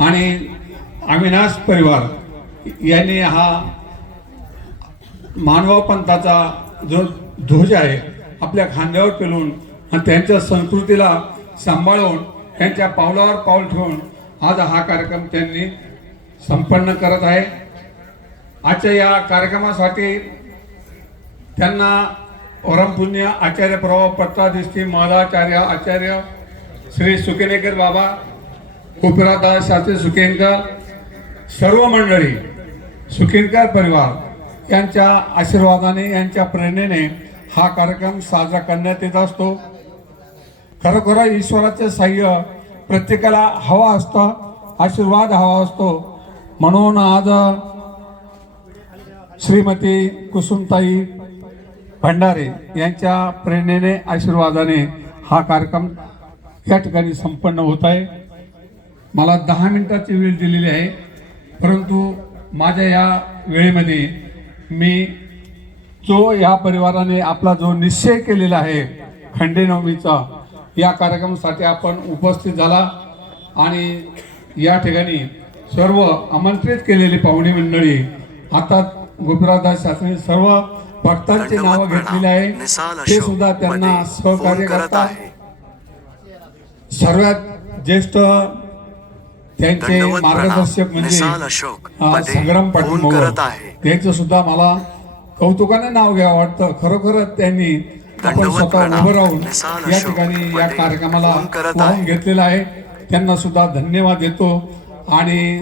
आणि अविनाश परिवार यांनी हा मानव पंथाचा जो ध्वज आहे आपल्या खांद्यावर पेलून आणि त्यांच्या संस्कृतीला सांभाळून त्यांच्या पावलावर पाऊल ठेवून आज हा कार्यक्रम त्यांनी संपन्न करत आहे. आजच्या या कार्यक्रमासाठी त्यांना परमपुण्य आचार्य प्रभाव पट्टाधिष्ठी मदाचार्य आचार्य श्री सुकेनेकर बाबा गोपीनाथदास शास्त्री सुकेनकर सर्व मंडळी सुकेनकर परिवार यांच्या आशीर्वादाने यांच्या प्रेरणेने हा कार्यक्रम साजरा करण्यात येत असतो. खरोखर ईश्वराचे सहाय्य प्रत्येकाला हवा असतं आशीर्वाद हवा असतो. म्हणून आज श्रीमती कुसुमताई भंडारे यांच्या प्रेरणेने आशीर्वादाने हा कार्यक्रम या ठिकाणी संपन्न होत आहे. मला दहा मिनिटाची वेळ दिलेली आहे परंतु माझ्या या वेळेमध्ये मी जो या परिवाराने आपला जो निश्चय केलेला आहे खंडेनवमीचा या कार्यक्रमासाठी आपण उपस्थित झाला आणि या ठिकाणी सर्व आमंत्रित केलेली पाहुणे मंडळी आता गोपीनाथदास शास्त्री सर्व भक्तांची नावं घेतलेली आहे. ते सुद्धा त्यांना सहकार्य करत आहे. सर्वात ज्येष्ठ त्यांचे मार्गदर्शक म्हणजे संग्राम पाटील मोहोळ. करत आहे त्यांचं सुद्धा मला कौतुकाने नाव घ्यावं वाटतं खरोखरच त्यांनी आपण स्वतः. उभं राहून या ठिकाणी या कार्यक्रमाला. घेतलेला आहे त्यांना सुद्धा धन्यवाद देतो आणि